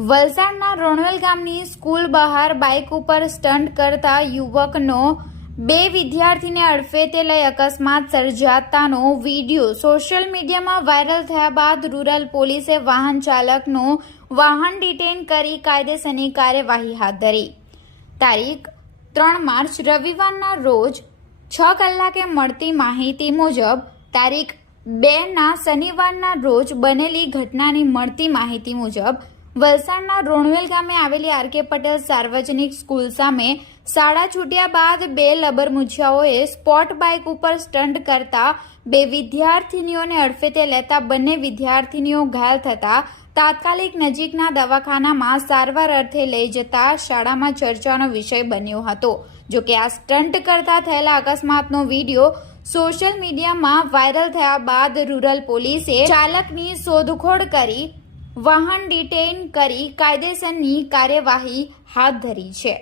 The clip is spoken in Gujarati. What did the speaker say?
વલસાડના રોણવેલ ગામની સ્કૂલ બહાર બાઇક ઉપર સ્ટન્ટ કરતા યુવકનો બે વિદ્યાર્થીને અડફેટે લઈ અકસ્માત સર્જાતાનો વીડિયો. સોશિયલ મીડિયામાં વાયરલ થયા બાદ રૂરલ પોલીસે વાહન ચાલકનું વાહન ડિટેન કરી કાયદેસરની કાર્યવાહી હાથ ધરી. તારીખ ત્રણ માર્ચ, રવિવારના રોજ છ કલાકે મળતી માહિતી મુજબ તારીખ બેના શનિવારના રોજ બનેલી ઘટનાની મળતી માહિતી મુજબ વલસાડના રોણવેલ ગામે આવેલી આર કે પટેલ સાર્વજનિક સ્કૂલ સામે શાળા છૂટ્યા બાદ બે લબરમુછિયાઓએ સ્પોટ બાઇક ઉપર સ્ટન્ટ કરતા બે વિદ્યાર્થીનીઓને અડફેતે લેતા બંને વિદ્યાર્થીનીઓ ઘાયલ થતા તાત્કાલિક નજીકના દવાખાનામાં સારવાર અર્થે લઈ જતા શાળામાં ચર્ચાનો વિષય બન્યો હતો. જો કે આ સ્ટન્ટ કરતા થયેલા અકસ્માતનો વીડિયો સોશિયલ મીડિયામાં વાયરલ થયા બાદ રૂરલ પોલીસે ચાલકની શોધખોળ કરી વાહન ડિટેઇન કરી કાયદેસરની કાર્યવાહી હાથ ધરી છે.